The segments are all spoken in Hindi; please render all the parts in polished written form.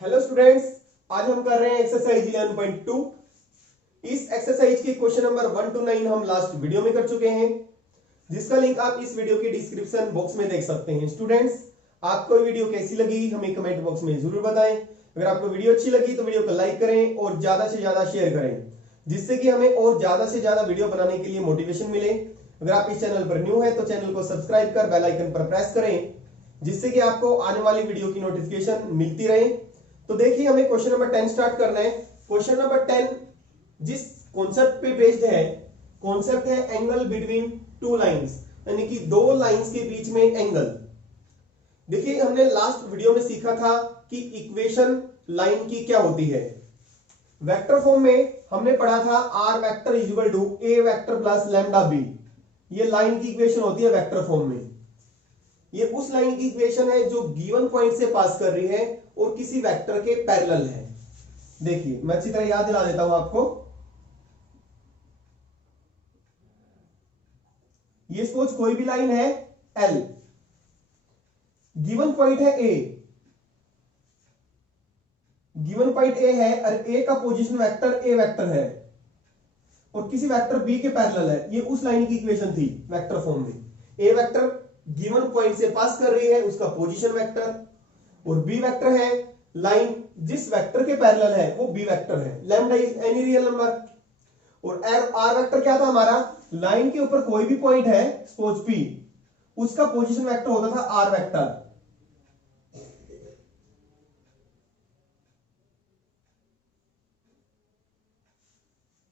हेलो स्टूडेंट्स, आज हम कर रहे हैं एक्सरसाइज 11.2। इस एक्सरसाइज के क्वेश्चन नंबर 1 to 9 हम लास्ट वीडियो में कर चुके हैं, जिसका लिंक आप इस वीडियो के डिस्क्रिप्शन बॉक्स में देख सकते हैं। स्टूडेंट्स, आपको वीडियो कैसी लगी हमें कमेंट बॉक्स में जरूर बताएं। अगर आपको वीडियो अच्छी लगी तो वीडियो को लाइक करें और ज्यादा से ज्यादा शेयर करें, जिससे कि हमें और ज्यादा से ज्यादा वीडियो बनाने के लिए मोटिवेशन मिले। अगर आप इस चैनल पर न्यू है तो चैनल को सब्सक्राइब कर बेल आइकन पर प्रेस करें, जिससे कि आपको आने वाली वीडियो की नोटिफिकेशन मिलती रहे। तो देखिए, हमें क्वेश्चन नंबर 10 स्टार्ट करना है। क्वेश्चन नंबर 10 जिस कॉन्सेप्ट पे बेस्ड है, कॉन्सेप्ट है एंगल बिटवीन टू लाइंस, यानी कि दो लाइंस के बीच में एंगल। देखिए, हमने लास्ट वीडियो में सीखा था कि इक्वेशन लाइन की क्या होती है। वेक्टर फॉर्म में हमने पढ़ा था r vector is equal to a vector plus lambda b. ये लाइन की इक्वेशन होती है वेक्टर फॉर्म में। ये उस लाइन की इक्वेशन है जो गिवन पॉइंट से पास कर रही है और किसी वेक्टर के पैरेलल है। देखिए, मैं अच्छी तरह याद दिला देता हूं आपको। ये सपोज कोई भी लाइन है एल, गिवन पॉइंट है ए, गिवन पॉइंट ए है और ए का पोजीशन वेक्टर ए वेक्टर है और किसी वेक्टर बी के पैरेलल है। ये उस लाइन की इक्वेशन थी वेक्टर फॉर्म में। ए वेक्टर गिवन पॉइंट से पास कर रही है, उसका पोजीशन वेक्टर, और बी वेक्टर है लाइन जिस वेक्टर के पैरेलल है वो बी वेक्टर है। Lambda is any real number. और आर वेक्टर क्या था हमारा, लाइन के ऊपर कोई भी पॉइंट है सपोज पी, उसका पोजीशन वेक्टर होता था आर वेक्टर।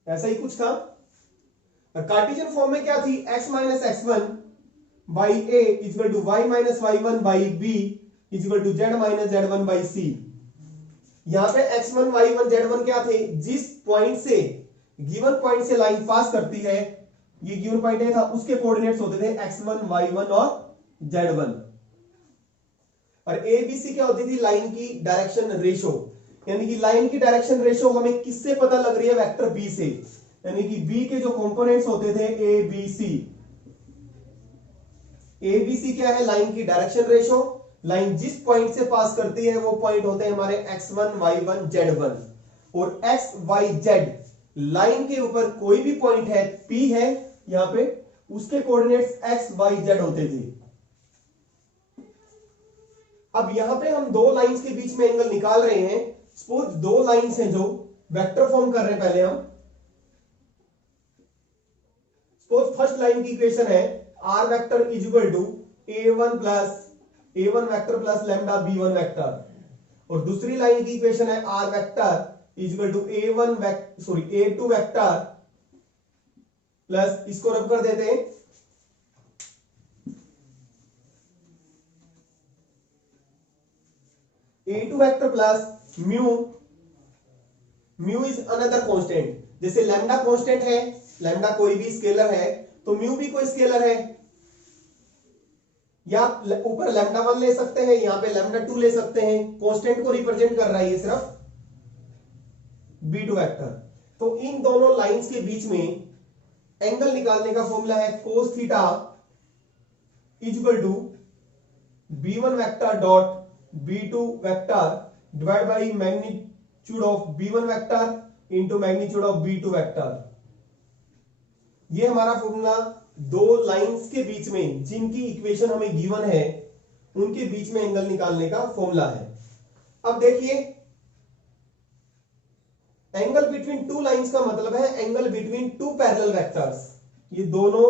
ऐसा ही कुछ था। कार्टेशियन फॉर्म में क्या थी, x minus x one by a equal to y minus y one by b equal to z minus z one by c. यहां पे x1 y1 z1 क्या थे, जिस पॉइंट से गिवन पॉइंट से लाइन पास करती है, ये गिवन पॉइंट ए था, उसके कोऑर्डिनेट्स होते थे x1 y1 और z1। और ए बी सी क्या होती थी, लाइन की डायरेक्शन रेशो। यानी कि लाइन की डायरेक्शन रेशो हमें किससे पता लग रही है, वेक्टर बी से। यानी कि बी के जो कंपोनेंट्स होते थे A B C, A B C क्या है, लाइन की डायरेक्शन रेशो। लाइन जिस पॉइंट से पास करती है वो पॉइंट होते हैं हमारे x1 y1 z1। और x y z लाइन के ऊपर कोई भी पॉइंट है p है यहां पे, उसके कोऑर्डिनेट्स x y z होते थे। अब यहां पे हम दो लाइंस के बीच में एंगल निकाल रहे हैं। सपोज दो लाइंस हैं जो वेक्टर फॉर्म कर रहे हैं। पहले हम सपोज फर्स्ट लाइन की इक्वेशन है are vector is equal to a1 plus a1 vector plus lambda b1 vector, और दूसरी लाइन की इक्वेशन है are vector is equal to a2 vector plus, इसको रब कर देते हैं, a2 vector plus mu, mu is another constant. जैसे लैम्डा कांस्टेंट है, लैम्डा कोई भी स्केलर है, तो म्यू भी कोई स्केलर है। या ऊपर लैम्डा 1 ले सकते हैं, यहां पे लैम्डा 2 ले सकते हैं। कांस्टेंट को रिप्रेजेंट कर रहा है ये सिर्फ b2 वेक्टर। तो इन दोनों लाइंस के बीच में एंगल निकालने का फॉर्मूला है cos theta is equal to b1 vector dot b2 vector divide by magnitude of b1 vector into magnitude of b2 vector. ये हमारा फॉर्मूला दो लाइंस के बीच में जिनकी इक्वेशन हमें गिवन है उनके बीच में एंगल निकालने का फॉर्मूला है। अब देखिए, एंगल बिटवीन टू लाइंस का मतलब है angle between two parallel vectors. ये दोनों,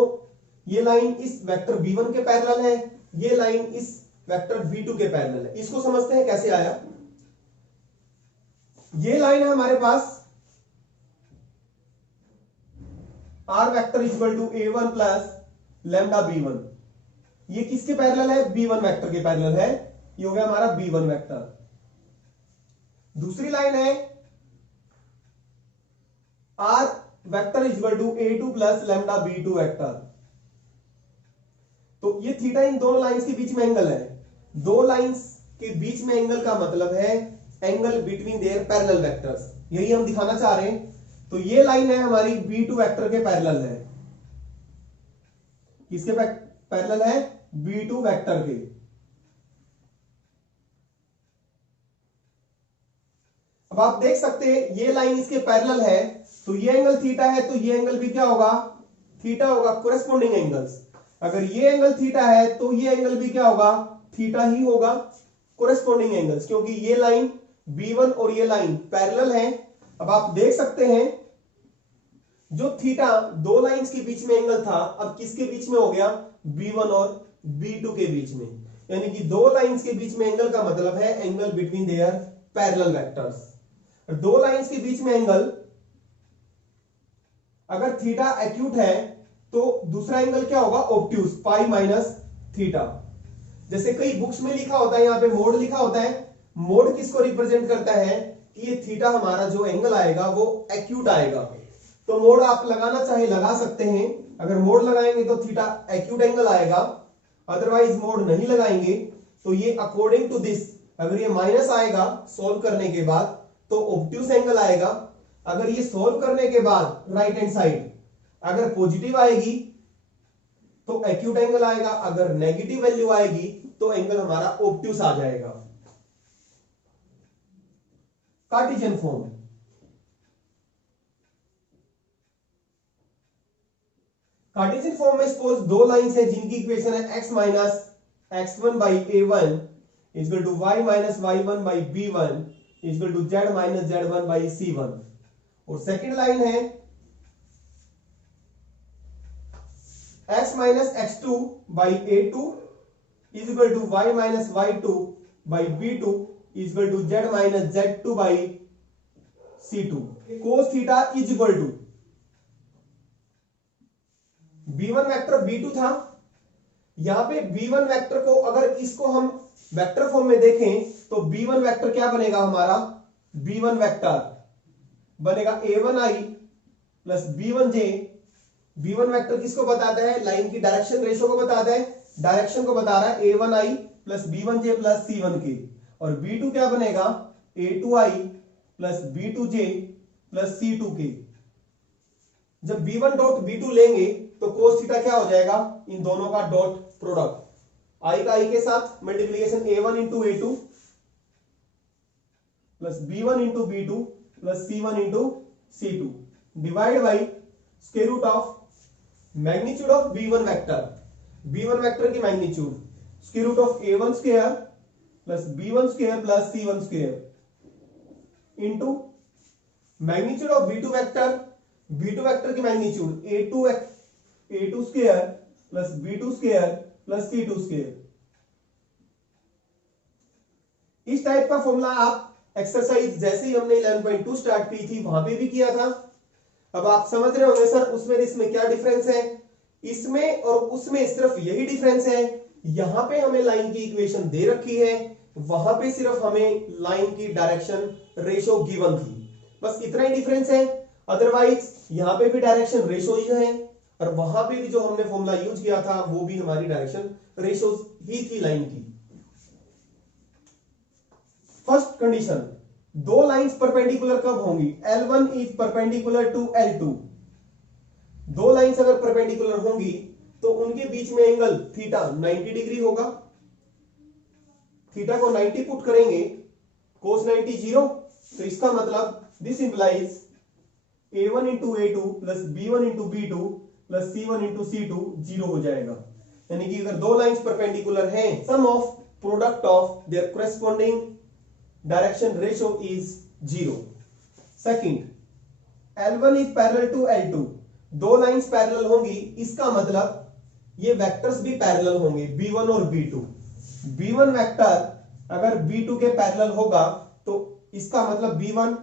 ये लाइन इस वेक्टर b1 के पैरेलल है, ये लाइन इस वेक्टर b2 के पैरेलल है। इसको समझते हैं कैसे आया। ये लाइन है हमारे पास r vector equal to a1 plus lambda b1। ये किसके पैरेलल है, b1 वेक्टर के पैरेलल है। ये हो गया हमारा b1 वेक्टर। दूसरी लाइन है are vector equal to a2 plus lambda b2 vector. तो ये थीटा इन दोनों लाइंस के बीच में एंगल है। दो लाइंस के बीच में एंगल का मतलब है angle between their parallel vectors, यही हम दिखाना चाह रहे हैं। तो ये लाइन है हमारी b2 वेक्टर के पैरेलल है। किसके पैरेलल है, b2 वेक्टर के। अब आप देख सकते हैं ये लाइन इसके पैरेलल है, तो ये एंगल थीटा है, तो ये एंगल भी क्या होगा, थीटा होगा, कोरेस्पोंडिंग एंगल्स। अगर ये एंगल थीटा है तो ये एंगल भी क्या होगा, थीटा ही होगा, कोरेस्पोंडिंग एंगल्स, क्योंकि ये लाइन B1 और ये लाइन पैरेलल है। अब आप देख सकते हैं जो थीटा दो लाइंस के बीच में एंगल था, अब किसके बीच में हो गया, B1 और B2 के बीच में, यानी कि दो लाइंस के बीच में एंगल का मतलब है angle between their parallel vectors. दो लाइंस के बीच में एंगल अगर थीटा एक्यूट है तो दूसरा एंगल क्या होगा, ऑब्ट्यूज, पाई माइनस थीटा। जैसे कई बुक्स में लिखा होता है, यहां पे मोड लिखा होता है, मोड किसको रिप्रेजेंट करता है कि ये थीटा हमारा जो एंगल आएगा वो एक्यूट आएगा। तो मोड आप लगाना चाहे लगा सकते हैं, अगर मोड लगाएंगे तो थीटा एक्यूट एंगल आएगा, अदरवाइज मोड नहीं लगाएंगे तो ये अकॉर्डिंग टू दिस, अगर ये माइनस आएगा सोल्व करने के बाद तो ऑब्ट्यूज एंगल आएगा। अगर ये सोल्व करने के बाद राइट हैंड साइड अगर पॉजिटिव आएगी तो एक्यूट एंगल आएगा, अगर नेगेटिव वैल्यू आएगी तो एंगल हमारा ऑब्ट्यूज आ जाएगा। कार्टेशियन फॉर्म, कार्टेशियन फॉर्म में सपोज दो लाइंस है जिनकी इक्वेशन है x minus x1 by a1 equal to y minus y1 by b1 equal to z minus z1 by c1, और सेकंड लाइन है x minus x2 by a2 equal to y minus y2 by b2 equal to z minus z2 by c2। cos theta is equal to b1 vector b2 था, यहां पे b1 वेक्टर को अगर इसको हम वेक्टर फॉर्म में देखें तो b1 वेक्टर क्या बनेगा हमारा, b1 वेक्टर बनेगा a1i plus b1j। b1 vector किसको बताता है, लाइन की डायरेक्शन रेशो को बताता है, डायरेक्शन को बता रहा है a1i plus b1j plus c1k, और b2 क्या बनेगा a2i plus b2j plus c2k। जब b1 डॉट b2 लेंगे तो cos थीटा क्या हो जाएगा, इन दोनों का डॉट प्रोडक्ट, i का i के साथ multiplication a1 into a2 plus b1 into b2 plus c1 into c2 divide by square root of magnitude of b1 vector की magnitude, square root of a1 square plus b1 square plus c1 square into magnitude of b2 vector की magnitude a2 square plus b2 square plus c2 square. इस टाइप का फॉर्मूला आप एक्सरसाइज जैसे ही हमने 11.2 स्टार्ट की थी वहां पे भी किया था। अब आप समझ रहे होंगे सर उसमें इसमें क्या डिफरेंस है, इसमें और उसमें सिर्फ यही डिफरेंस है, यहां पे हमें लाइन की इक्वेशन दे रखी है, वहां पे सिर्फ हमें लाइन की डायरेक्शन रेशो गिवन थी, बस इतना ही डिफरेंस है। अदरवाइज यहां पे भी डायरेक्शन रेशो ही है, और वहां पे भी जो हमने फॉर्मूला यूज किया था वो भी हमारी डायरेक्शन रेशो ही थी लाइन की। फर्स्ट कंडीशन, दो लाइंस परपेंडिकुलर कब होंगी, L1 is perpendicular to L2। दो लाइंस अगर परपेंडिकुलर होंगी तो उनके बीच में एंगल थीटा 90 डिग्री होगा, थीटा को 90 पुट करेंगे, cos 90 0, तो इसका मतलब this implies a1 into a2 plus b1 into b2 plus c1 into c2 zero हो जाएगा। यानी कि अगर दो लाइंस परपेंडिकुलर हैं, sum of product of their corresponding direction ratio is 0। Second, L1 is parallel to L2, दो लाइंस पैरेलल होंगी, इसका मतलब ये वेक्टर्स भी पैरेलल होंगे, b1 और b2। b1 वेक्टर अगर b2 के पैरेलल होगा तो इसका मतलब b1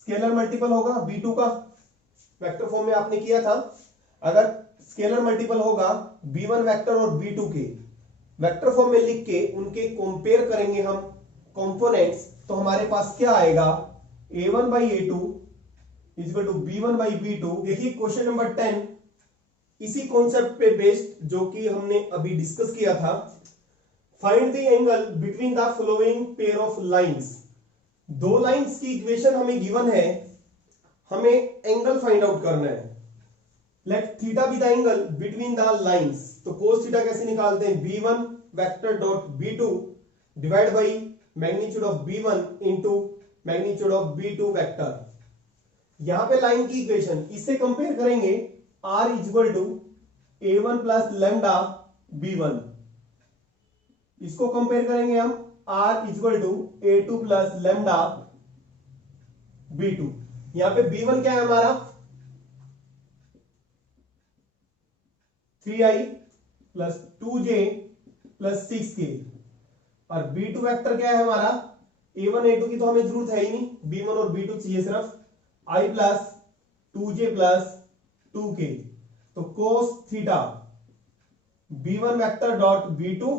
स्केलर मल्टीपल होगा b2 का, वेक्टर फॉर्म में आपने किया था। अगर स्केलर मल्टीपल होगा b1 वेक्टर और b2 के, वेक्टर फॉर्म में लिख के उनके कंपेयर करेंगे हम कंपोनेंट्स, तो हमारे पास क्या आएगा, a1 by a2 equal to b1 by b2। देखिए क्वेश्चन नंबर 10 इसी कॉन्सेप्ट पे बेस्ड जो कि हमने अभी डिस्कस किया था। Find the angle between the following pair of lines. दो लाइंस की इक्वेशन हमें गिवन है, हमें एंगल फाइंड आउट करना है। Let theta be the angle between the lines, तो cos थीटा कैसे निकालते हैं, b1 vector dot b2 divide by magnitude of b1 into magnitude of B2 vector. यहां पे लाइन की इक्वेशन इससे कंपेयर करेंगे, R equal to A1 plus lambda B1। इसको कंपेयर करेंगे हम R equal to A2 plus lambda B2। यहां पे B1 क्या है हमारा 3i plus 2j plus 6k, और B2 वेक्टर क्या है हमारा A1 A2 की तो हमें जरूरत है ही नहीं, B1 और B2 चाहिए सिर्फ i plus 2j plus 2k। तो cos theta B1 vector dot B2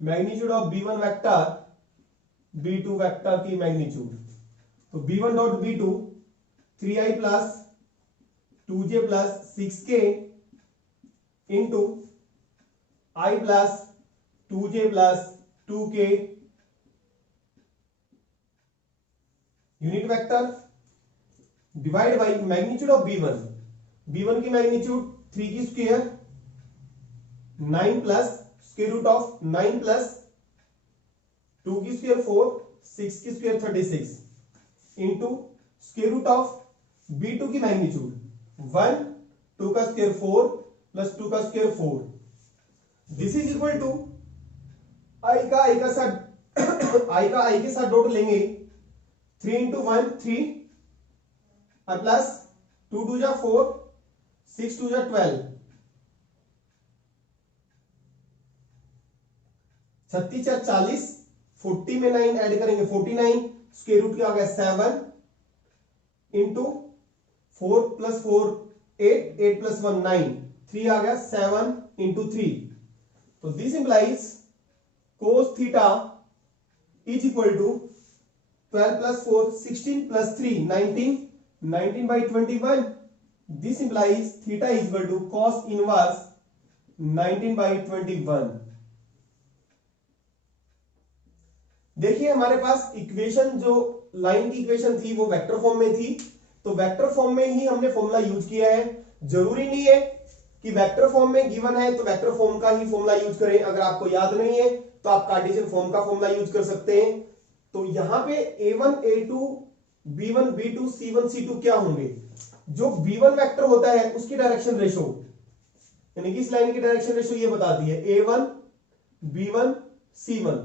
magnitude of B1 vector B2 vector की मैग्नीट्यूड। तो B1 dot B2 3i plus 2j plus 6k into i plus 2j plus 2k unit vector divide by magnitude of B1 की मैग्नीट्यूड 3 की square 9 plus square root of 9 plus 2 की स्क्वायर 4 6 की square 36 into square root of B2 की मैग्नीट्यूड 1 2 का स्क्वायर 4 प्लस 2 का square 4। This is equal to i के साथ डॉट लेंगे 3 इंटू 1 3 और प्लस 2 2 जा 4 6 2 जा 12 36 या 40 40 में 9 ऐड करेंगे 49 स्क्वायर रूट क्या आ गया 7 इंटू 4 प्लस 4 8 8 प्लस 1 9 3 आ गया 7 इंटू 3। तो this implies cos theta is equal to 12 plus 4 16 plus 3 19 by 21। This implies theta is equal to cos inverse 19 by 21। देखिए हमारे पास इक्वेशन जो लाइन की इक्वेशन थी वो वेक्टर फॉर्म में थी, तो वेक्टर फॉर्म में ही हमने फॉर्मूला यूज किया है। जरूरी नहीं है कि वेक्टर फॉर्म में गिवन है तो वेक्टर फॉर्म का ही फॉर्मूला यूज करें, अगर आपको याद नहीं है तो आप कार्टेशियन फॉर्म का फॉर्मूला यूज कर सकते हैं। तो यहां पे A1 A2 B1 B2 C1 C2 क्या होंगे, जो B1 वेक्टर होता है उसकी डायरेक्शन रेशो, यानी कि इस लाइन की डायरेक्शन रेशो ये बताती है A1 B1 C1,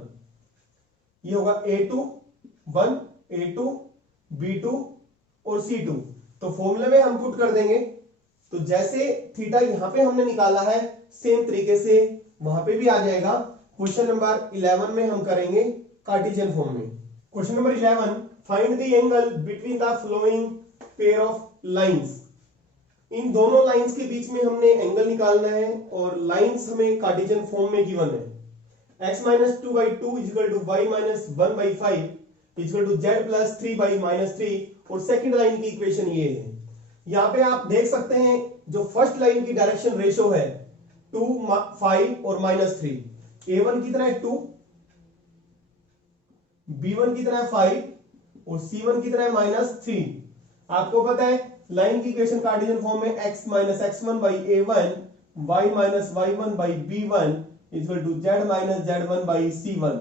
ये होगा A2 1 A2 B2 और C2। तो फॉर्मूले में हम पुट कर देंगे, तो जैसे थीटा यहां पे हमने निकाला है सेम तरीके से वहां पे भी आ जाएगा। क्वेश्चन नंबर 11 में हम करेंगे कार्टेशियन फॉर्म में। Question number 11, find the angle between the following pair of lines. इन दोनों लाइंस के बीच में हमने एंगल निकालना है और लाइंस हमें कार्टेशियन फॉर्म में गिवन है। x minus 2 by 2 is equal to y minus 1 by 5 is equal to z plus 3 by minus 3, और सेकंड लाइन की इक्वेशन ये है। यहां पे आप देख सकते हैं जो फर्स्ट लाइन की डायरेक्शन रेशो है 2 5 और -3। A1 कितना है 2, B1 कितना है 5 और C1 कितना है -3। आपको पता है लाइन की इक्वेशन कार्टेशियन फॉर्म में x minus x1 by A1 y minus y1 by B1 is equal to z minus z1 by C1।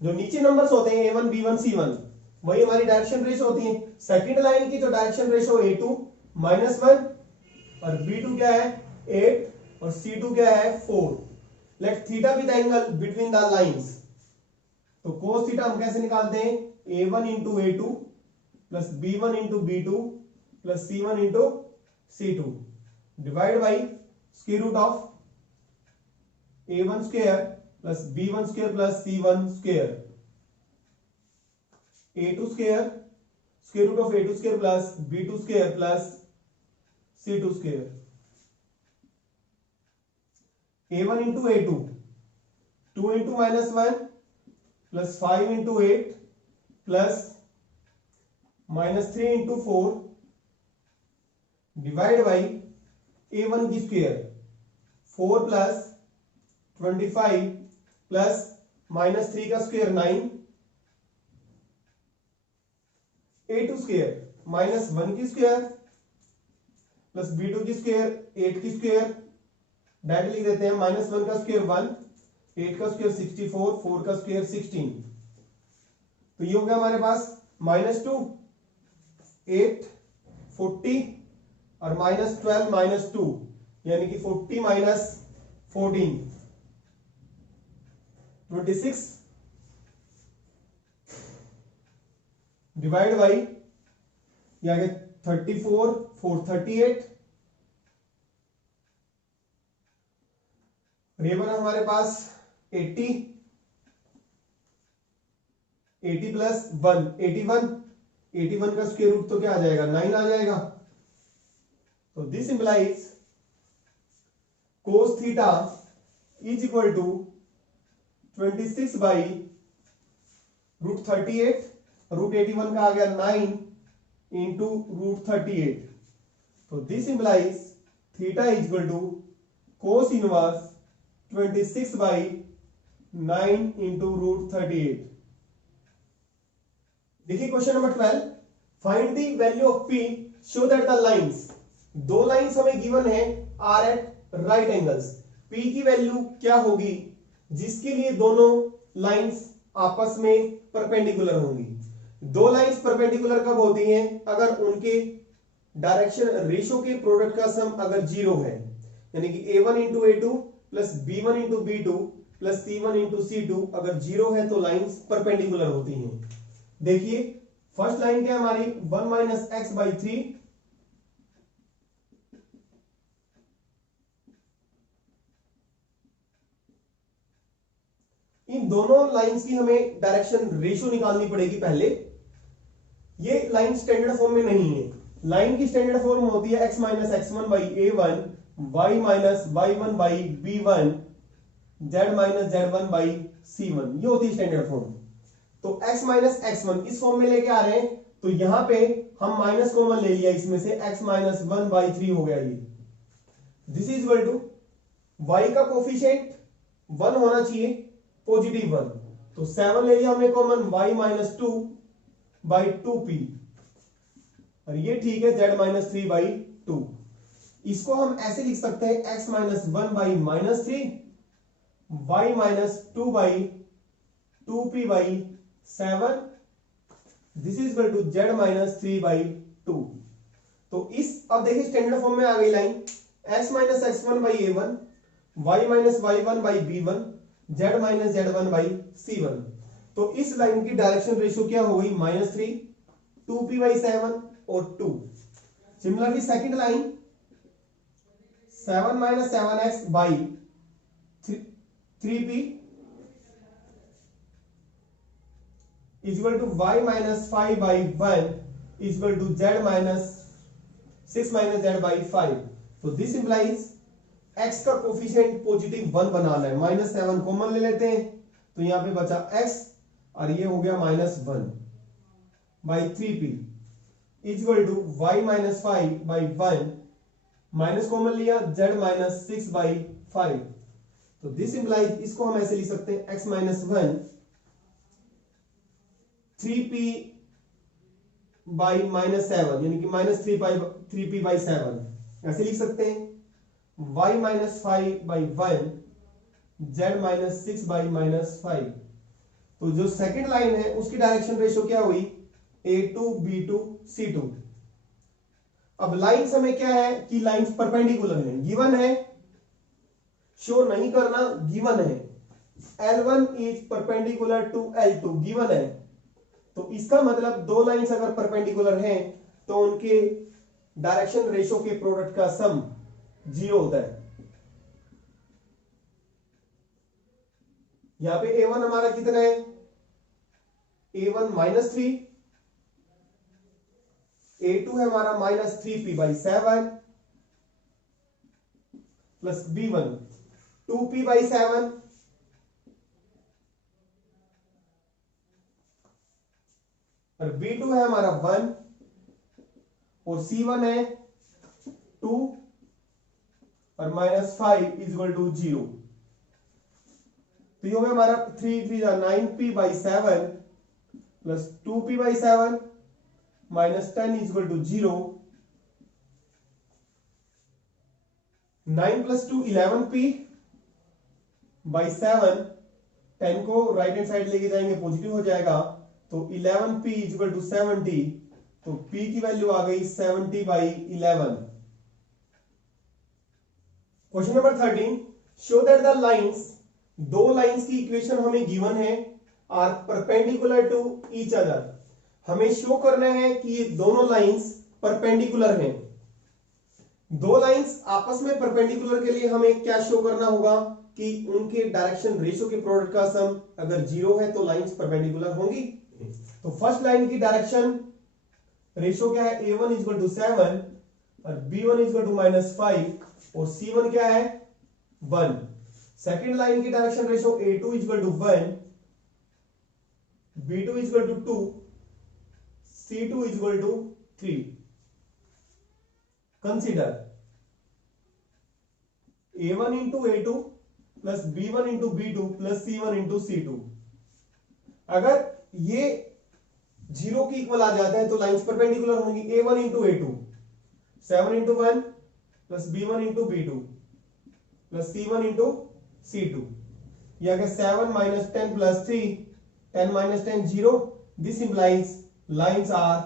जो नीचे नंबर्स होते हैं A1 B1 C1 वही हमारी डायरेक्शन रेशो होती है। सेकंड लाइन की जो डायरेक्शन रेशो A2 -1 और B2 क्या है 8 और C2 क्या है 4। Let theta be the angle between the lines. तो cos थीटा हम कैसे निकालते हैं A1 into A2 plus B1 into B2 plus C1 into C2 divide by square root of A1 square plus B1 square plus C1 square A2 square square root of A2 square plus B2 square plus C2 square. A1 into A2 2 into -1 plus 5 into 8 plus -3 into 4 divide by A1 की स्क्वायर 4 प्लस 25 प्लस -3 का स्क्वायर 9 A2 स्क्वायर -1 की स्क्वायर प्लस B2 की स्क्वायर 8 की स्क्वायर डायरेक्ट लिख देते हैं -1 का स्क्वायर 1 8 का स्क्वायर 64, 4 का स्क्वायर 16, तो ये हो गया हमारे पास -2, 8, 40 और -12 -2, यानी कि 40 - 14, 26 डिवाइड बाई ये आ गया 34, 4 38, और ये बना हमारे पास 80, 80 प्लस 1 81, 81 का स्क्वायर रूट तो क्या आ जाएगा 9 आ जाएगा। तो this implies cos theta is equal to 26 by √38, √81 का आ गया 9 इंटू √38, तो this implies theta is equal to cos inverse 26 by 9 into √38। देखिए question number 12, find the value of P, show that the lines, दो लाइंस हमें गिवन है are at right angles, P की वैल्यू क्या होगी जिसके लिए दोनों लाइंस आपस में परपेंडिकुलर होंगी। दो लाइंस परपेंडिकुलर कब होती हैं, अगर उनके डायरेक्शन रेशियो के प्रोडक्ट का सम अगर 0 है, यानी कि A1 into A2 plus B1 into B2 plus C1 into C2 अगर 0 है तो लाइंस परपेंडिकुलर होती हैं। देखिए फर्स्ट लाइन क्या हमारी 1 - x/3, इन दोनों लाइंस की हमें डायरेक्शन रेशियो निकालनी पड़ेगी पहले। ये लाइन स्टैंडर्ड फॉर्म में नहीं है, लाइन की स्टैंडर्ड फॉर्म होती है x - x1/a1, y - y1/b1, z - z1/c1, ये होती है स्टैंडर्ड फॉर्म। तो x - x1 इस फॉर्म में लेके आ रहे हैं, तो यहां पे हम माइनस कॉमन ले लिया, इसमें से x - 1/3 हो गया ये। This is equal to y का कोफिशिएंट 1 होना चाहिए, पॉजिटिव 1, तो 7 ले लिया हमने कॉमन, y - 2/2p, और ये ठीक है z - 3/2। इसको हम ऐसे लिख सकते हैं x - 1/-3, y - 2/2p/7, this is equal to z - 3/2। तो इस अब देखिए स्टैंडर्ड फॉर्म में आ गई line, x - x1/a1, y - y1/b1, z - z1/c1। तो इस लाइन की डायरेक्शन रेशियो क्या हो गई -3, 2p/7 और 2। Similarly second line 7 - 7x/3p is equal to y - 5/1 is equal to z - 6 - z/5। तो दिस इंप्लाइज x का कोफिशिएंट पॉजिटिव 1 बनाना है, -7 कॉमन ले लेते हैं, तो यहां पे बचा x और ये हो गया -1/3p is equal to y - 5/1, minus common लिया, z - 6/5। तो दिस इंप्लाइज इसको हम ऐसे लिख सकते हैं x - 1 3p/-7, यानी कि -3p/7 ऐसे लिख सकते हैं, y - 5/1, z - 6/-5। तो जो सेकंड लाइन है उसकी डायरेक्शन रेशियो क्या हुई A2 B2 C2। अब लाइंस हमें क्या है कि लाइंस परपेंडिकुलर है, गिवन है, शो नहीं करना, गिवन है L1 is perpendicular to L2, given है। तो इसका मतलब दो लाइंस अगर परपेंडिकुलर हैं तो उनके डायरेक्शन रेशियो के प्रोडक्ट का सम 0 होता है। यहां पे A1 हमारा कितना है, A1 -3, A2 है हमारा -3p/7 प्लस B1 2p/7 और B2 है हमारा 1 और C1 है 2 और -5 इज इक्वल टू 0। तो ये हो गया हमारा 3 3 9p/7 plus 2p/7 -10 is equal to 0। 9 + 2 11p by 7, 10 को राइट हैंड साइड लेके जाएंगे पॉजिटिव हो जाएगा, तो 11p इक्वल टू 70, तो p की वैल्यू आ गई 70/11। Question number 13, show that the lines, दो लाइंस की इक्वेशन हमें गिवन है, are perpendicular to each other. हमें शो करना है कि ये दोनों लाइंस परपेंडिकुलर हैं। दो लाइंस आपस में परपेंडिकुलर के लिए हमें क्या शो करना होगा कि उनके डायरेक्शन रेशियो के प्रोडक्ट का सम अगर 0 है तो लाइंस परपेंडिकुलर होंगी। तो फर्स्ट लाइन की डायरेक्शन रेशियो क्या है, a1 इक्वल टू 7 और b1 इक्वल टू -5 और c1 क्या है 1। सेकेंड लाइन की direction ratio a2 equal to 1, b2 equal to 2, c2 equal to 3। Consider a1 into a2 plus b1 into b2 plus c1 into c2। अगर ये 0 की इक्वल आ जाता है तो लाइंस परपेंडिकुलर होंगी। a1 into a2 7 into 1 plus b1 into b2 plus c1 into c2। ये अगर 7 minus 10 plus 3, 10 minus 10 0। This implies lines are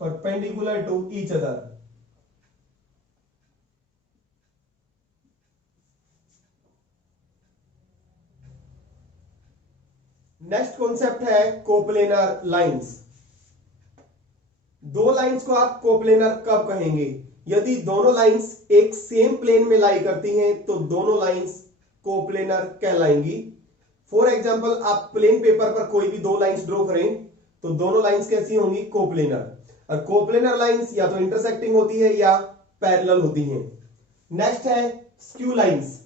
perpendicular to each other. Next concept है कोप्लेनर लाइंस। दो लाइंस को आप कोप्लेनर कब कहेंगे, यदि दोनों लाइंस एक सेम प्लेन में लाई करती हैं तो दोनों लाइंस कोप्लेनर कहलाएंगी। फॉर एग्जांपल आप प्लेन पेपर पर कोई भी दो लाइंस ड्रॉ करें तो दोनों लाइंस कैसी होंगी, कोप्लेनर। और कोप्लेनर लाइंस या तो इंटरसेक्टिंग होती है या पैरेलल होती हैं। नेक्स्ट है स्क्यू लाइंस।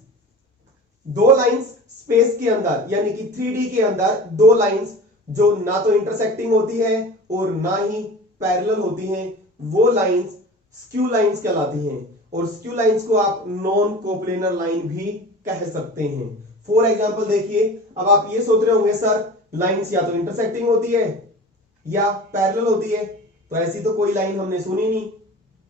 दो लाइंस स्पेस के अंदर यानी कि 3D के अंदर दो लाइंस जो ना तो इंटरसेक्टिंग होती है और ना ही पैरेलल होती हैं, वो लाइंस स्क्यू लाइंस कहलाती हैं। और स्क्यू लाइंस को आप नॉन कोप्लेनर लाइन भी कह सकते हैं। फॉर एग्जांपल देखिए, अब आप ये सोच रहे होंगे सर लाइंस या तो इंटरसेक्टिंग होती है या पैरेलल होती है, तो ऐसी तो कोई लाइन हमने सुनी नहीं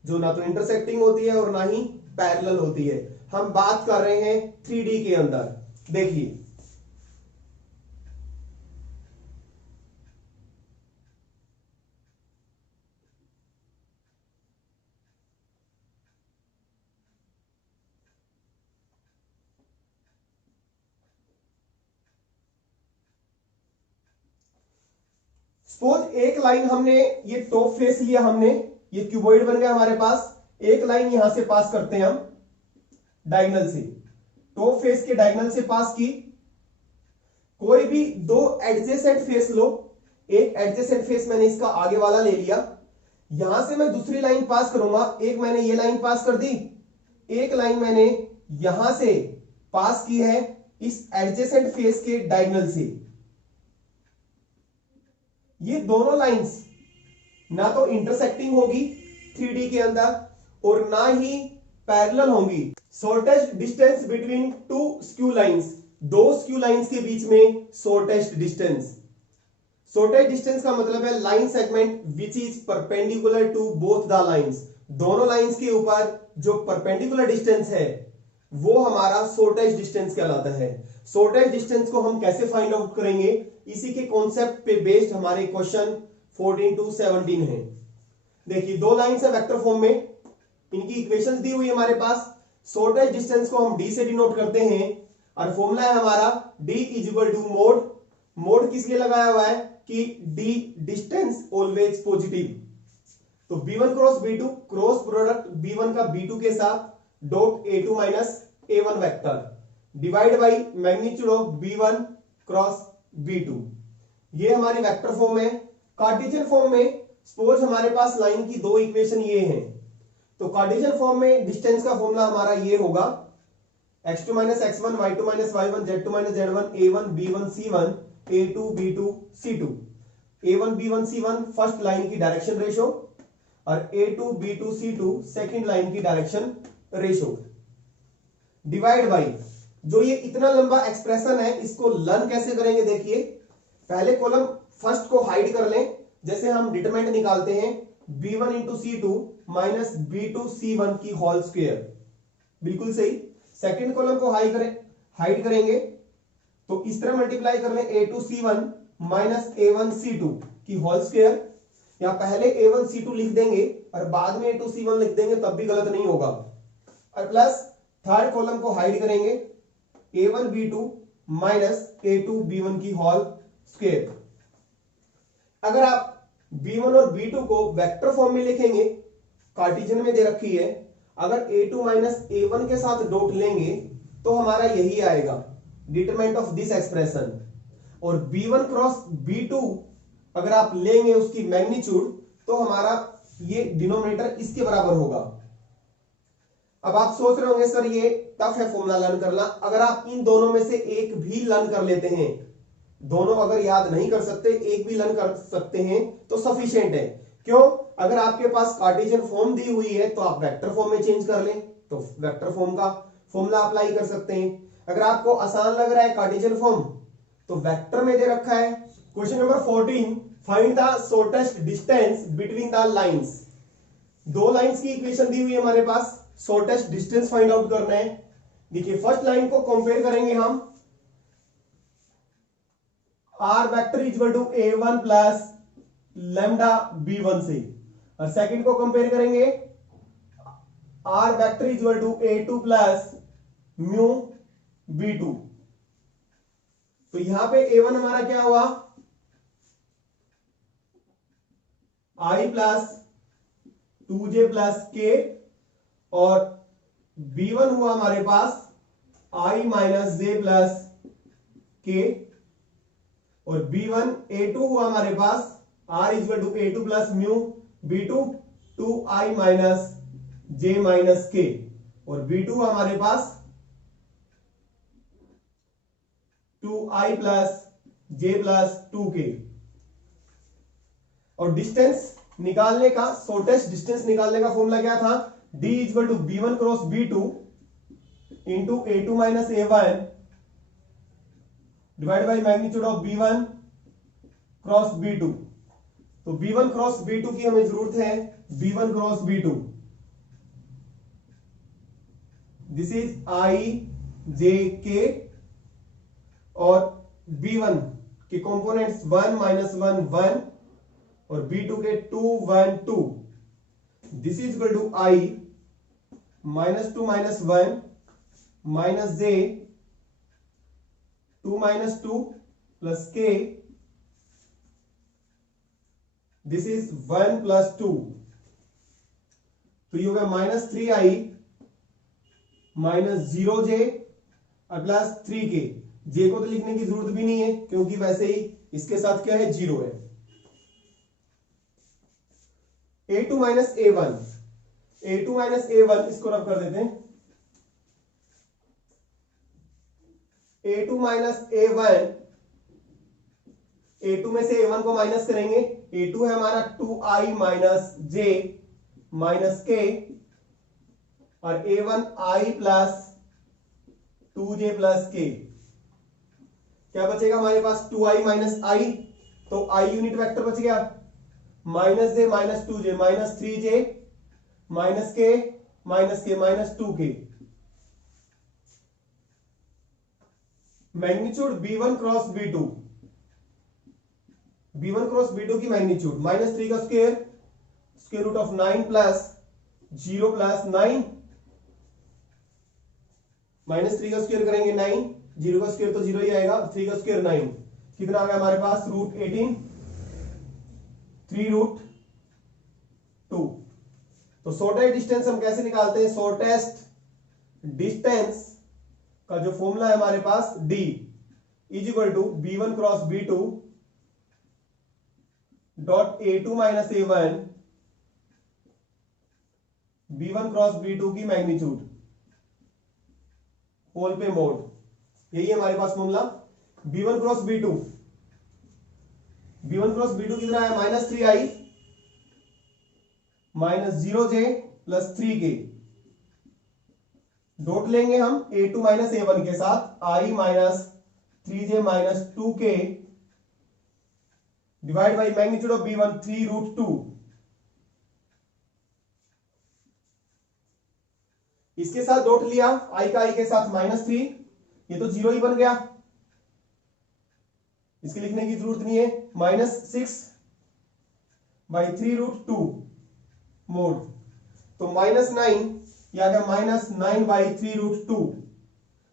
जो ना तो इंटरसेक्टिंग होती है और ना ही पैरेलल होती है। हम बात कर रहे हैं 3D के अंदर। देखिए सपोज एक लाइन हमने ये टॉप फेस लिया, हमने ये क्यूबॉइड बन गया हमारे पास। एक लाइन यहां से पास करते हैं हम डायगोनल से, टॉप फेस के डायगोनल से पास की। कोई भी दो एडजेसेंट फेस लो, एक एडजेसेंट फेस मैंने इसका आगे वाला ले लिया, यहां से मैं दूसरी लाइन पास करूंगा। एक मैंने ये लाइन पास कर दी, एक लाइन मैंने यहां से पास की है इस एडजेसेंट फेस के डायगोनल से। ये दोनों लाइंस ना तो इंटरसेक्टिंग होगी 3D के अंदर और ना ही पैरेलल होंगी। Shortest distance between two skew lines, दो स्क्यू लाइंस के बीच में शॉर्टेस्ट डिस्टेंस। शॉर्टेस्ट डिस्टेंस का मतलब है line segment which is perpendicular to both the lines. दोनों लाइंस के ऊपर जो परपेंडिकुलर डिस्टेंस है वो हमारा शॉर्टेस्ट डिस्टेंस कहलाता है। शॉर्टेस्ट डिस्टेंस को हम कैसे फाइंड आउट करेंगे, इसी के कॉन्सेप्ट पे बेस्ड हमारे क्वेश्चन 14 to 17 है। देखिए दो लाइंस है वेक्टर फॉर्म में, इनकी इक्वेशंस दी हुई है हमारे पास। शॉर्टेस्ट डिस्टेंस को हम d से डिनोट करते हैं और फॉर्मूला है हमारा d is equal to mod. Mod किस लिए लगाया हुआ है कि d डिस्टेंस ऑलवेज पॉजिटिव। तो b1 cross b2 cross product b1 का b2 के साथ dot a2 minus a1 vector divide by magnitude of b1 cross b2। ये हमारी वेक्टर फॉर्म है। कार्टेशियन फॉर्म में सपोज हमारे पास लाइन की दो इक्वेशन ये हैं, तो कार्टेशियन फॉर्म में डिस्टेंस का फॉर्मूला हमारा ये होगा x2 minus x1 y2 minus y1 z2 minus z1 a1 b1 c1 a2 b2 c2। a1 b1 c1 first line की डायरेक्शन रेशो और a2 b2 c2 second line की डायरेक्शन रेशो डिवाइड बाई जो ये इतना लंबा एक्सप्रेशन है इसको लर्न कैसे करेंगे। देखिए पहले कॉलम फर्स्ट को हाइड कर लें, जैसे हम डिटरमिनेंट निकालते हैं b1 into c2 minus b2 c1 की होल स्क्वायर, बिल्कुल सही। सेकंड कॉलम को हाइड करेंगे तो इस तरह मल्टीप्लाई कर लें a2c1 माइनस a1c2 की होल स्क्वायर, या पहले a1c2 लिख देंगे और बाद में a2c1 लिख देंगे तब भी गलत नहीं होगा, और प्लस थर्ड कॉलम को हाइड करेंगे a1b2 माइनस a2b1 की होल स्क्वायर। अगर आप b1 और b2 को वेक्टर फॉर्म में लिखेंगे, कार्टेशियन में दे रखी है, अगर a2 माइनस a1 के साथ डॉट लेंगे तो हमारा यही आएगा डिटरमिनेंट ऑफ दिस एक्सप्रेशन। और b1 क्रॉस b2 अगर आप लेंगे उसकी मैग्नीट्यूड तो हमारा ये डिनोमिनेटर इसके बराबर होगा। अब आप सोच रहे होंगे सर ये टफ है फॉर्मूला लर्न करना। अगर आप इन दोनों में से एक भी लर्न कर लेते हैं, दोनों अगर याद नहीं कर सकते एक भी लर्न कर सकते हैं तो सफिशिएंट है। क्यों? अगर आपके पास कार्टेशियन फॉर्म दी हुई है तो आप वेक्टर फॉर्म में चेंज कर लें तो वेक्टर फॉर्म का फॉर्मूला अप्लाई कर सकते हैं। अगर आपको आसान लग रहा है कार्टेशियन फॉर्म तो वेक्टर में दे रखा है। Question number 14, find the shortest distance between the lines. दो लाइंस की इक्वेशन दी हुई है हमारे पास, शॉर्टेस्ट डिस्टेंस फाइंड आउट करना है। देखिए फर्स्ट लाइन को कंपेयर करेंगे हम r vector equal to a1 plus lambda b1 से, और सेकंड को कंपेयर करेंगे r vector equal to a2 plus mu b2। तो यहां पे a1 हमारा क्या हुआ i plus 2j plus k, और b1 हुआ हमारे पास i minus j plus k, और b1 a2 हुआ हमारे पास r equal to a2 plus mu b2 2i minus j minus k, और b2 हुआ हमारे पास 2i plus j plus 2k। और डिस्टेंस निकालने का, शॉर्टेस्ट डिस्टेंस निकालने का फॉर्मूला क्या था? d equal to b1 cross b2 into a2 minus a1 divide by magnitude of b1 cross b2। तो b1 क्रॉस b2 की हमें जरूरत है, b1 cross b2 this is i j k, और b1 के कंपोनेंट्स 1 माइनस 1 1 और b2 के 2 1 2, this is equal to i minus 2 minus 1 minus j 2 minus 2 plus k, this is 1 plus 2। तो ये हो गया माइनस 3i माइनस 0j और प्लस 3k। j को तो लिखने की जरूरत भी नहीं है क्योंकि वैसे ही इसके साथ क्या है 0 है। a2 minus a1, a2 minus a1 इसको रब कर देते हैं। a2 माइनस a1, a2 में से a1 को माइनस करेंगे, a2 है हमारा 2i minus j minus k, और a1 i plus 2j plus k। क्या बचेगा हमारे पास 2i माइनस i, तो i यूनिट वेक्टर बच गया, minus j minus 2j minus 3j minus k minus 2k। Magnitude b1 cross b2, b1 cross b2 की मैग्नीट्यूड माइनस 3 का square, square root of 9 plus 0 plus 9, minus 3 का स्क्वायर करेंगे 9, 0 का स्क्वायर तो 0 ही आएगा, 3 का स्क्वायर 9, कितना आ गया हमारे पास रूट 18, 3 रूट 2। तो शॉर्टेस्ट डिस्टेंस हम कैसे निकालते हैं? शॉर्टेस्ट डिस्टेंस का जो फॉर्मूला है हमारे पास d is equal to b1 cross b2 dot a2 minus a1 b1 cross b2 की मैग्नीट्यूड होल पे मोड, यही है हमारे पास formula. b1 cross b2, b1 cross b2 कितना है minus 3i minus 0j plus 3k, dot लेंगे हम a2 माइनस a1 के साथ, i minus 3j minus 2k divide by magnitude of b1 3 root 2। इसके साथ डॉट लिया, i का i के साथ माइनस 3, ये तो 0 ही बन गया, इसके लिखने की जरूरत नहीं है। -6/3√2 मोड, तो -9 या अगर -9/3√2,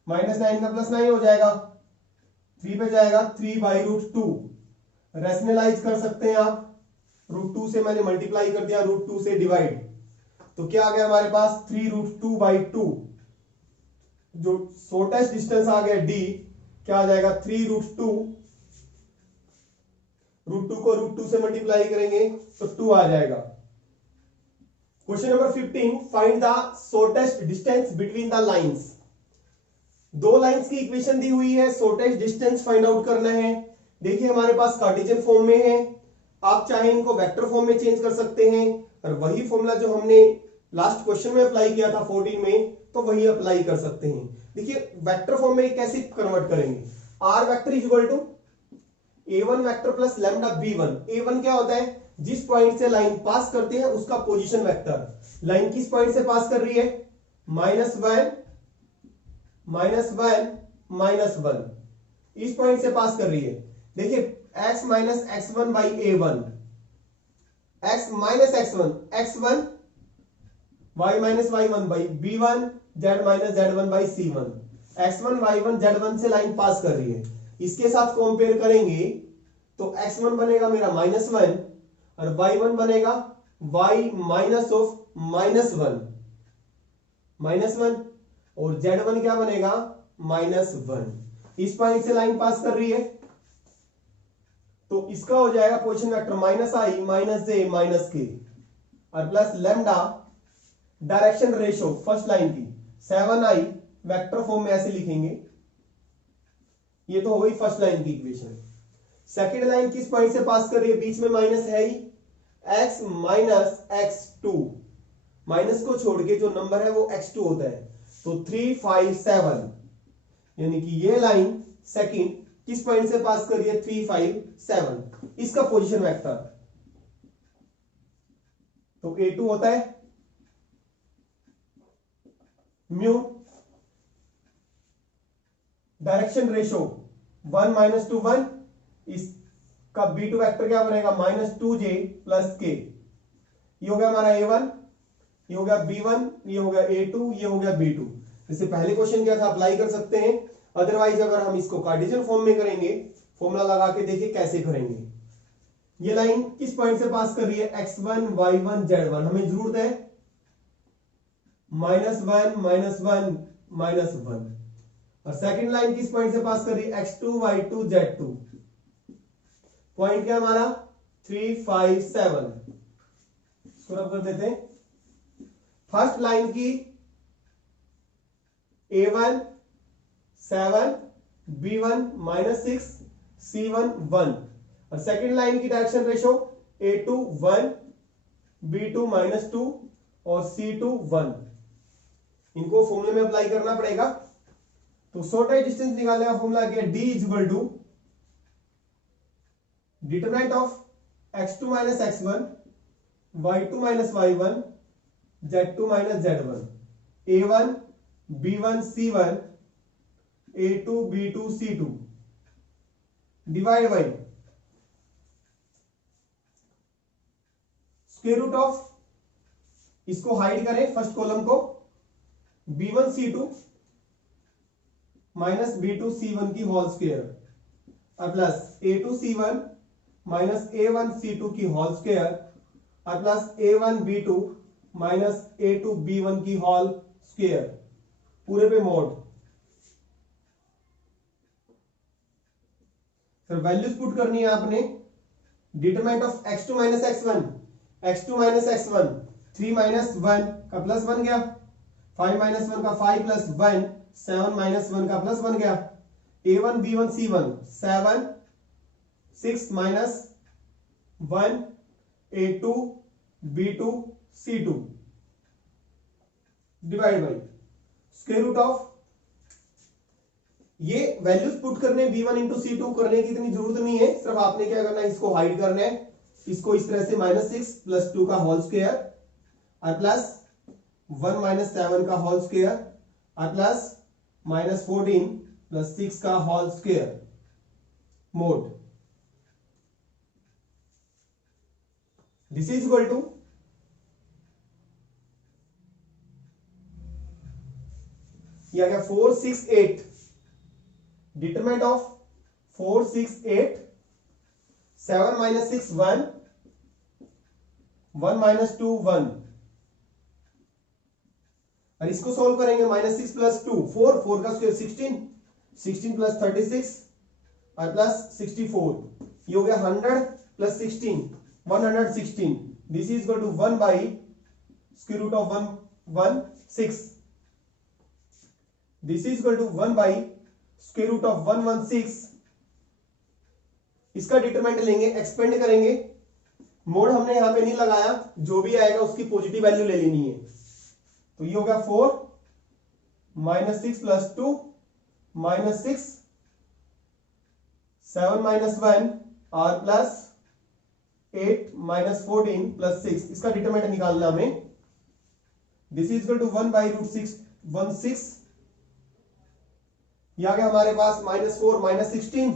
-9 का +9 हो जाएगा, 3 पे जाएगा 3/√2। रैशनलाइज कर सकते हैं आप, √2 से मैंने मल्टीप्लाई कर दिया, √2 से डिवाइड, तो क्या आ गया हमारे पास 3√2/2। जो शॉर्टेस्ट डिस्टेंस आ गया d, क्या आ जाएगा 3√2, √2 को √2 से मल्टीप्लाई करेंगे तो 2 आ जाएगा। Question number 15, find the shortest distance between the lines. दो लाइंस की इक्वेशन दी हुई है, शॉर्टेस्ट डिस्टेंस फाइंड आउट करना है। देखिए हमारे पास कार्टेशियन फॉर्म में है, आप चाहे इनको वेक्टर फॉर्म में चेंज कर सकते हैं, और वही फॉर्मूला जो हमने लास्ट क्वेश्चन में अप्लाई किया था 14 में, तो वही अप्लाई कर सकते हैं। देखिए वेक्टर फॉर्म में कैसे कन्वर्ट करेंगे, r vector is equal to a1 vector plus lambda b1। a1 क्या होता है, जिस पॉइंट से लाइन पास करते हैं उसका पोजीशन वेक्टर। लाइन किस पॉइंट से पास कर रही है, -1 -1 इस पॉइंट से पास कर रही है। देखिए x minus x1 by a1, x minus x1 x1, y minus y1 by b1, z minus z1 by c1। x1 y1 z1 से लाइन पास कर रही है, इसके साथ कंपेयर करेंगे तो x1 बनेगा मेरा -1 और y1 बनेगा y माइनस ऑफ -1 और z1 क्या बनेगा -1। इस पॉइंट से लाइन पास कर रही है तो इसका हो जाएगा position vector -i -j -k और plus lambda direction ratio first line की 7i, वेक्टर फॉर्म में ऐसे लिखेंगे। ये तो हो गई फर्स्ट लाइन की इक्वेशन। सेकंड लाइन किस पॉइंट से पास कर रही है, बीच में माइनस है ही, x माइनस x2, माइनस को छोड़ के जो नंबर है वो x2 होता है, तो 3 5 7, यानी कि ये लाइन सेकंड किस पॉइंट से पास कर रही है 3 5 7, इसका पोजीशन वेक्टर तो a2 होता है म्यू डायरेक्शन रेशो 1 -2 1, इसका b2 वेक्टर क्या बनेगा -2j प्लस k। ये हो गया हमारा a1, ये हो गया b1, ये हो गया a2, ये हो गया b2। जैसे पहले क्वेश्चन क्या था अप्लाई कर सकते हैं, अदरवाइज अगर हम इसको कार्टेशियन फॉर्म में करेंगे, फॉर्मूला लगा के देखिए कैसे करेंगे। ये लाइन किस पॉइंट से पास कर रही है x1 y1 z1, हमें जरूरत है -1 -1 और सेकंड लाइन किस पॉइंट से पास कर रही है x2 y2 z2, पॉइंट क्या हमारा 3 5 7। इसको रब कर देते हैं। फर्स्ट लाइन की a1 7 b1 -6 c1 1 और सेकंड लाइन की डायरेक्शन रेशो a2 1 b2 -2 और c2 1। इनको फॉर्मूले में अप्लाई करना पड़ेगा। तो शॉर्टेस्ट डिस्टेंस निकालने का फॉर्मूला क्या है, d is equal to determinant of x2 minus x1 y2 minus y1 z2 minus z1, a1 b1 c1 a2 b2 c2 divide by square root of, इसको हाइड करें फर्स्ट कॉलम को, b1 c2 minus b2 c1 की होल स्क्वायर और plus a2 c1 minus a1 c2 की होल स्क्वायर और plus a1 b2 minus a2 b1 की होल स्क्वायर, पूरे पे मोड। फिर वैल्यूज पुट करनी है आपने। Determinant of x2 minus x1, x2 minus x1 3 minus 1 का प्लस 1 गया, 5 माइनस 1 का 5 प्लस 1 7 माइनस 1 का प्लस 1 गया, a1 b1 c1 7 6 minus 1 a2 b2 c2 divide by square root of, ये वैल्यूज पुट करने b1 इंटू c2 करने की इतनी जरूरत नहीं है, सिर्फ आपने क्या करना है इसको हाइड करना है। इसको इस तरह से -6 प्लस 2 का होल स्क्वायर और प्लस 1 माइनस 7 का होल स्क्वायर और प्लस -14 प्लस 6 का whole square, mod. This is equal to ये आ गया 468, डिटरमिनेंट ऑफ 468, 7 माइनस 6 1, 1 माइनस 2 1, और इसको सॉल्व करेंगे -6 प्लस 2 4, 4 का स्क्वायर 16, 16 प्लस 36 और प्लस 64, ये हो गया 100 plus 16 116। This is equal to 1 by square root of 116। This is equal to 1 by square root of 116। इसका डिटरमिनेंट लेंगे, एक्सपेंड करेंगे, मोड हमने यहां पे नहीं लगाया, जो भी आएगा उसकी पॉजिटिव वैल्यू ले लेनी है। तो ये हो गया 4 माइनस 6 प्लस 2 माइनस 6, 7 माइनस 1 और प्लस 8 माइनस 14 प्लस 6। इसका डिटरमिनेंट निकालना हमें। This is equal to 1 by root 16। ये आ गया हमारे पास -4 माइनस 16,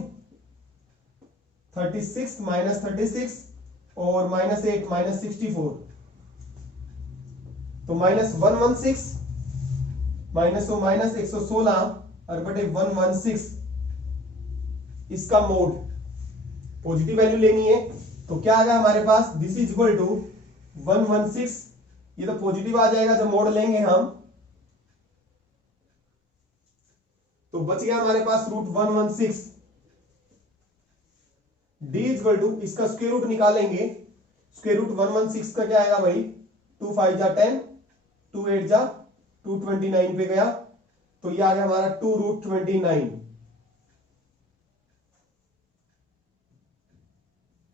36 माइनस 36 और -8 माइनस 64। तो -116 माइनस माइनस 116 और बटे 116, इसका मोड पॉजिटिव वैल्यू लेनी है। तो क्या आ गया हमारे पास, दिस इज इक्वल टू 116, ये तो पॉजिटिव आ जाएगा जब मोड लेंगे हम। तो बच गया हमारे पास root 116। D is equal to, इसका स्क्वायर रूट निकालेंगे, स्क्वायर रूट 116 का क्या आएगा भाई, 2 5 जा 10, 2 8 जा 229 पे गया, तो ये आ गया हमारा 2 root 29।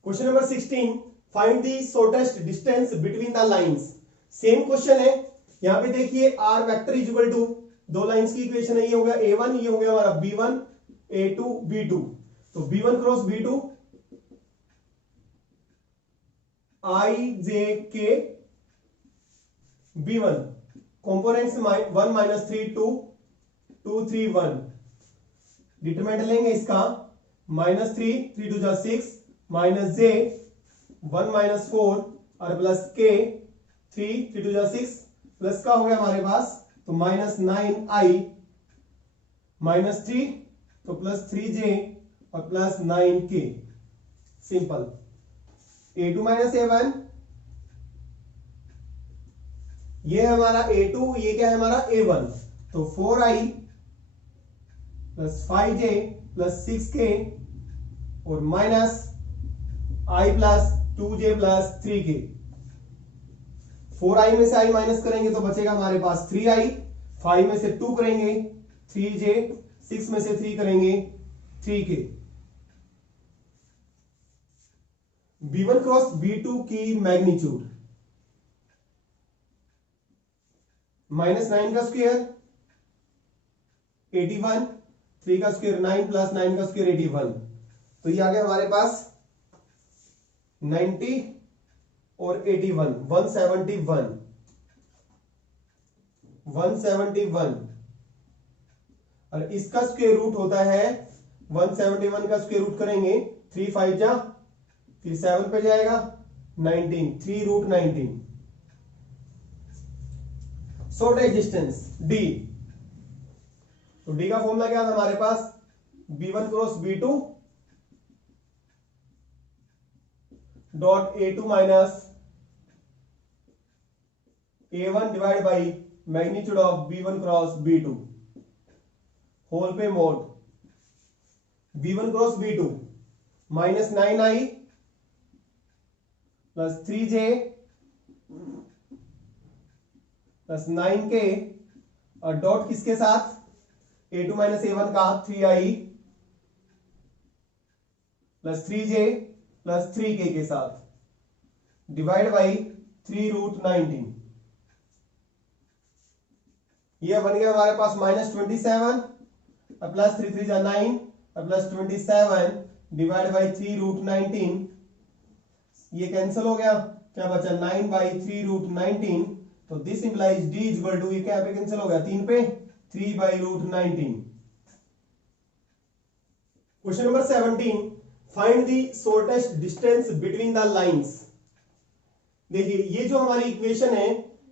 Question number 16, find the shortest distance between the lines. Same question है, यहां पे देखिए R vector is equal to, दो लाइंस की इक्वेशन है, ये हो गया a1, ये हो गया हमारा b1, a2 b2। तो b1 cross b2 i j k b1, components 1 minus 3 2 2 3 1। Determinant लेंगे इसका, -3 3 2 जा 6 माइनस j 1 माइनस 4 और प्लस k 3 3 2 जा 6 प्लस का हो गया हमारे पास, तो -9i -3 तो प्लस 3j और plus 9k। Simple. a2 minus a1, ये है हमारा a2, ये क्या है हमारा a1, तो 4i plus 5j plus 6k और minus i plus 2j plus 3k। 4i में से i माइनस करेंगे तो बचेगा हमारे पास 3i, 5 में से 2 करेंगे 3j, 6 में से 3 करेंगे 3k। b1 क्रॉस b2 की मैग्नीट्यूड, -9 का स्क्वायर 81, 3 का स्क्वायर 9 प्लस 9 का स्क्वायर 81। तो ये आ गया हमारे पास 90 और 81 171 और इसका स्क्वायर रूट होता है 171 का स्क्वायर रूट करेंगे 3 5 जा, फिर 7 पे जाएगा 19, 3 रूट 19। शॉर्टेस्ट डिस्टेंस डी, तो डी का फॉर्मूला क्या था हमारे पास, b1 cross b2 dot a2 minus a1 divide by magnitude of b1 cross b2 whole पे mod. b1 cross b2 -9i plus 3j plus 9k और डॉट किसके साथ, a2 माइनस a1 का 3i plus 3j plus 3k के साथ डिवाइड बाई 3 रूट 19। ये बन गया हमारे पास -27 और प्लस 3 3 जा 9 और प्लस 27 डिवाइड बाई 3 रूट 19। ये कैंसिल हो गया, क्या बचा 9 बाई 3 रूट 19। तो this implies D is equal to, ये क्या पे कैंसिल हो गया 3 पे, 3 by root 19। Question number 17, find the shortest distance between the lines. देखिए ये जो हमारी इक्वेशन है,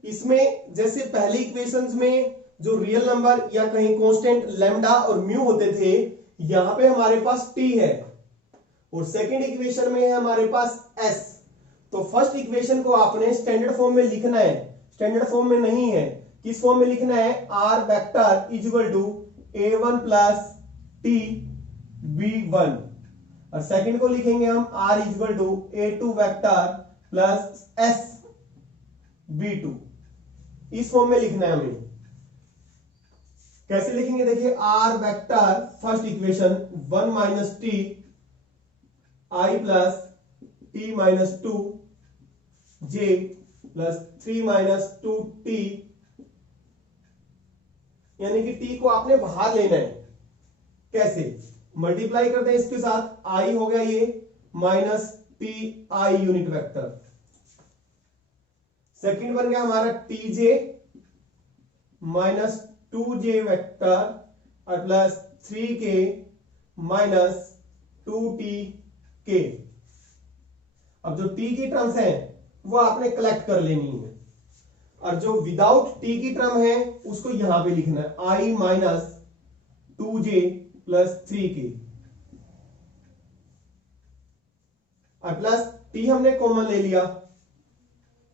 इसमें जैसे पहले इक्वेशंस में जो रियल नंबर या कहीं कांस्टेंट लैम्डा और म्यू होते थे, यहां पे हमारे पास टी है, और सेकंड इक्वेशन में है हमारे पास एस। तो फर्स्ट इक्वेशन को आपने स्टैंडर्ड फॉर्म में लिखना है, स्टैंडर्ड फॉर्म में नहीं है, किस फॉर्म में लिखना है, are vector is equal to a1 plus T b1, और सेकंड को लिखेंगे हम r is equal to a2 vector plus s b2। इस फॉर्म में लिखना है हमें। कैसे लिखेंगे, देखिए r vector first equation 1 minus T i plus t minus 2 j plus 3 minus 2 t, यानी कि t को आपने बाहर लेना है। कैसे, मल्टीप्लाई करते हैं इसके साथ, i हो गया ये minus T I unit vector, second बन गया हमारा टी जे माइनस 2j वेक्टर और plus 3k minus 2t k। अब जो t की टर्म्स है वो आपने कलेक्ट कर लेनी है, और जो विदाउट t की टर्म है उसको यहां पे लिखना है, i minus 2j plus 3k, और प्लस t हमने कॉमन ले लिया,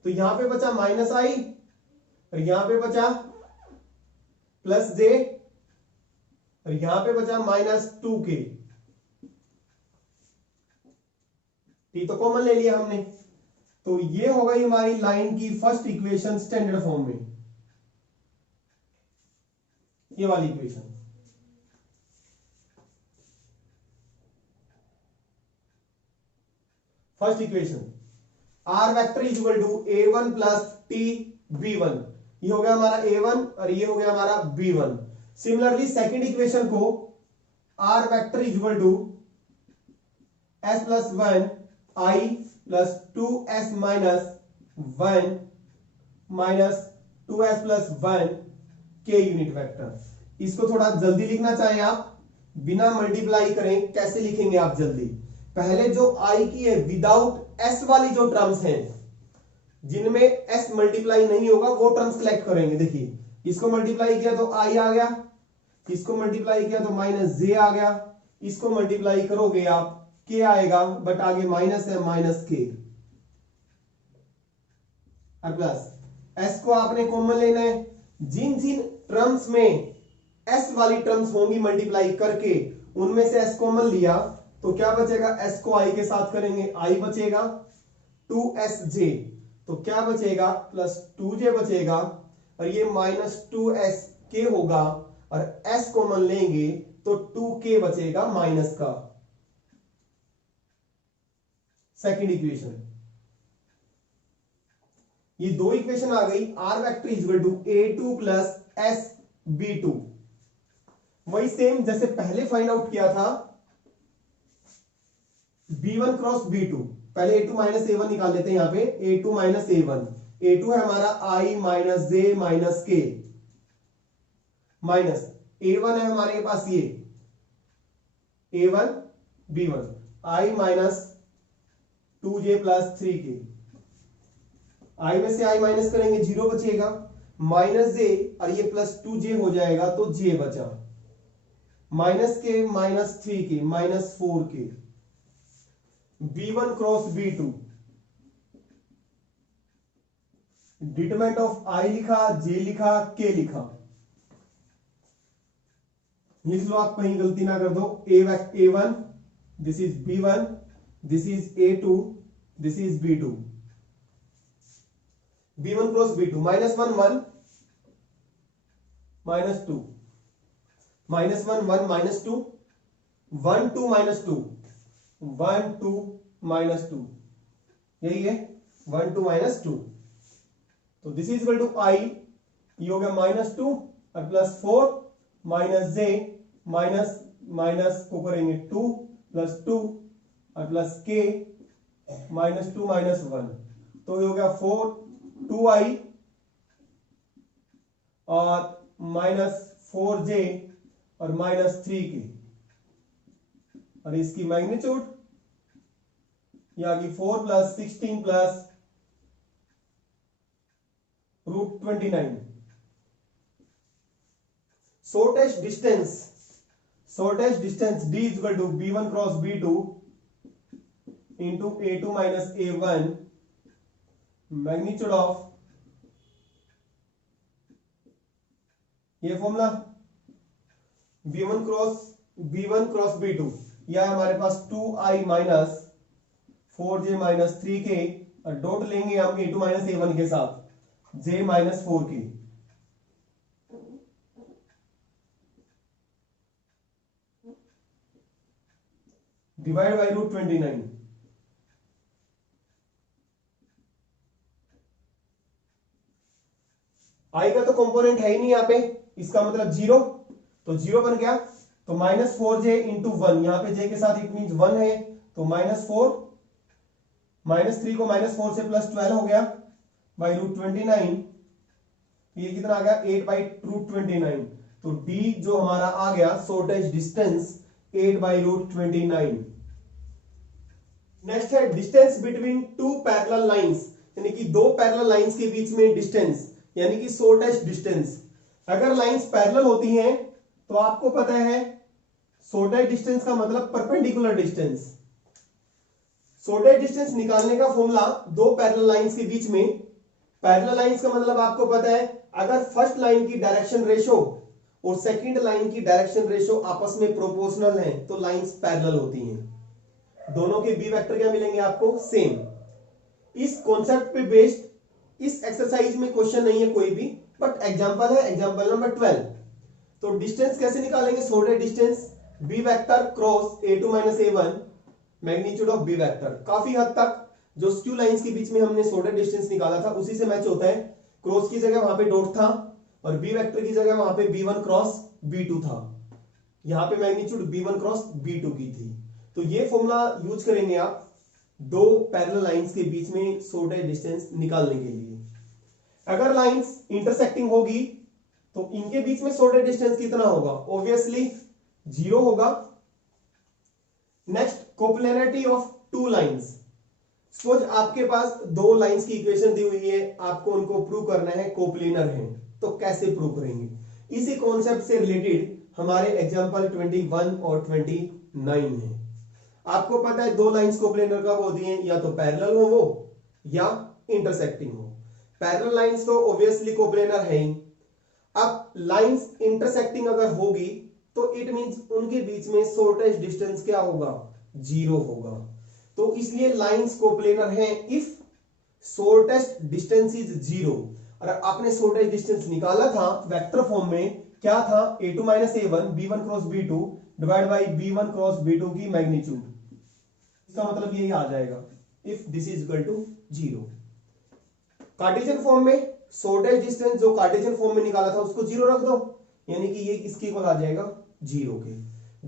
तो यहां पे बचा माइनस i, और यहां पे बचा प्लस j, और यहां पे बचा माइनस 2k। t तो कॉमन ले लिया हमने, तो ये हो गई हमारी लाइन की फर्स्ट इक्वेशन स्टैंडर्ड फॉर्म में, ये वाली equation. First equation R vector is equal to a1 plus T b1, ये हो गया हमारा a1 और ये हो गया हमारा b1। सिमिलरली सेकंड इक्वेशन को R vector is equal to s plus 1 i plus 2s minus 1 minus 2s plus 1 k unit vector. इसको थोड़ा जल्दी लिखना चाहें आप, बिना मल्टीप्लाई करें, कैसे लिखेंगे आप जल्दी, पहले जो i की है विदाउट s वाली जो टर्म्स हैं, जिनमें s मल्टीप्लाई नहीं होगा वो टर्म्स कलेक्ट करेंगे। देखिए इसको मल्टीप्लाई किया तो i आ गया, इसको मल्टीप्लाई किया तो माइनस j आ गया, इसको मल्टीप्लाई करोगे आप k आएगा, बट आगे माइनस है, माइनस k, और प्लस s को आपने कॉमन लेना है। जिन जिन टर्म्स में s वाली टर्म्स होंगी मल्टीप्लाई करके, उनमें से s कॉमन लिया तो क्या बचेगा, s को i के साथ करेंगे, i बचेगा 2sj, तो क्या बचेगा, प्लस 2j बचेगा, और ये माइनस 2sk होगा, और s कॉमन लेंगे तो 2k बचेगा माइनस का। सेकंड इक्वेशन, ये दो इक्वेशन आ गई, R vector is equal to a2 plus s b2। वही सेम जैसे पहले फाइंड आउट किया था, b1 क्रॉस b2, पहले a2 माइनस a1 निकाल लेते हैं, यहां पे a2 माइनस a1, a2 है हमारा i minus j minus k, minus a1 है हमारे पास ये a1 b1, i minus 2j plus 3k, i में से i माइनस करेंगे 0 बचेगा, माइनस j और ये प्लस 2j हो जाएगा तो j बचा, minus k minus 3k minus 4k, b1 cross b2, determinant of i लिखा, j लिखा, k लिखा, लिख लो आप, कहीं गलती ना कर दो। a1 this is b1, this is a2, this is b2, b1 cross b2, minus 1 1 minus 2, minus 1 1 minus 2, 1 2 minus 2, 1 2 minus 2, यही है 1 2 माइनस 2, तो this is equal to i, ये हो गया माइनस 2 और plus 4 minus j, minus minus को करेंगे 2 प्लस 2 और प्लस k माइनस 2 माइनस 1, तो ये हो गया 4 2i और माइनस 4j और माइनस 3k। और इसकी मैग्नीट्यूड ये आ गई 4 plus 16 plus √29। Shortest distance D equal to B1 cross B2 into A2 minus A1 magnitude of ये फॉर्मूला B1 क्रॉस B2 या हमारे पास 2i minus 4j minus 3k और डॉट लेंगे हम A2 माइनस A1 के साथ j minus 4k divide by √29। आई का तो कंपोनेंट है ही नहीं यहां पे, इसका मतलब 0, तो 0 बन गया। तो माइनस 4j इंटू 1, यहां पे j के साथ इट मीन 1 है, तो -4 -3 को -4 से +12 हो गया बाई √29। ये कितना आ गया 8 बाई √29। तो d जो हमारा आ गया शॉर्टेस्ट डिस्टेंस 8 बाई √29। नेक्स्ट है distance between two parallel lines, यानी कि दो पैरेलल लाइंस के बीच में डिस्टेंस, यानी कि शॉर्टेस्ट डिस्टेंस। अगर लाइंस पैरेलल होती हैं तो आपको पता है शॉर्टेस्ट डिस्टेंस का मतलब परपेंडिकुलर डिस्टेंस। शॉर्टेस्ट डिस्टेंस निकालने का फॉर्मूला दो पैरेलल लाइंस के बीच में, पैरेलल लाइंस का मतलब आपको पता है अगर फर्स्ट लाइन की डायरेक्शन रेशो और सेकंड लाइन की डायरेक्शन रेशो आपस में प्रोपोर्शनल है तो लाइंस पैरेलल होती हैं। दोनों के बी वेक्टर क्या मिलेंगे आपको, सेम। इस कॉन्सेप्ट पे बेस्ड इस एक्सरसाइज में क्वेश्चन नहीं है कोई भी, बट एग्जांपल है एग्जांपल नंबर 12। तो डिस्टेंस कैसे निकालेंगे, shortest distance B vector cross A2 minus A1 magnitude of B vector. काफी हद तक जो स्क्यू लाइंस के बीच में हमने शॉर्टेस्ट डिस्टेंस निकाला था उसी से मैच होता है। क्रॉस की जगह वहां पे डॉट था और बी वेक्टर की जगह वहां पे B1 क्रॉस B2 था, यहां पे मैग्नीट्यूड B1 क्रॉस B2 की थी। तो ये फॉर्मूला यूज करेंगे आप दो पैरेलल लाइंस के बीच में शॉर्टेस्ट डिस्टेंस निकालने के लिए। अगर लाइंस इंटरसेक्टिंग होगी तो इनके बीच में शॉर्टेस्ट डिस्टेंस कितना होगा, ऑब्वियसली 0 होगा। Next coplanarity of two lines. Suppose आपके पास दो लाइंस की इक्वेशन दी हुई है, आपको उनको प्रूव करना है कोप्लेनर है, तो कैसे प्रूव करेंगे, इसी कॉन्सेप्ट से रिलेटेड हमारे एग्जांपल 21 और 29 है। आपको पता है दो लाइंस कोप्लेनर कब होती हैं, या तो पैरेलल हो वो या इंटरसेक्टिंग हो। पैरेलल लाइंस तो ऑब्वियसली कोप्लेनर है ही। अब लाइंस इंटरसेक्टिंग अगर होगी तो इट मींस उनके बीच में शॉर्टेस्ट डिस्टेंस क्या होगा, 0 होगा। तो इसलिए लाइंस कोप्लेनर हैं इफ शॉर्टेस्ट डिस्टेंस इज 0। और आपने शॉर्टेस्ट डिस्टेंस निकाला था वेक्टर फॉर्म में, क्या था A2 minus A1 B1 cross B2 divide by B1 cross B2 की मैग्नीट्यूड। इसका मतलब यही आ जाएगा if this is equal to 0। Cartesian form में शॉर्टेस्ट डिस्टेंस जो कार्टेशियन फॉर्म में निकाला था उसको 0 रख दो, यानी कि ये किसके इक्वल आ जाएगा, 0 के।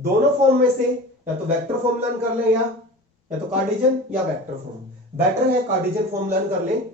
दोनों फॉर्म में से या तो वेक्टर फॉर्म लर्न कर लें या तो कार्टेशियन या वेक्टर फॉर्म। बेटर है कार्टेशियन फॉर्म लर्न कर लें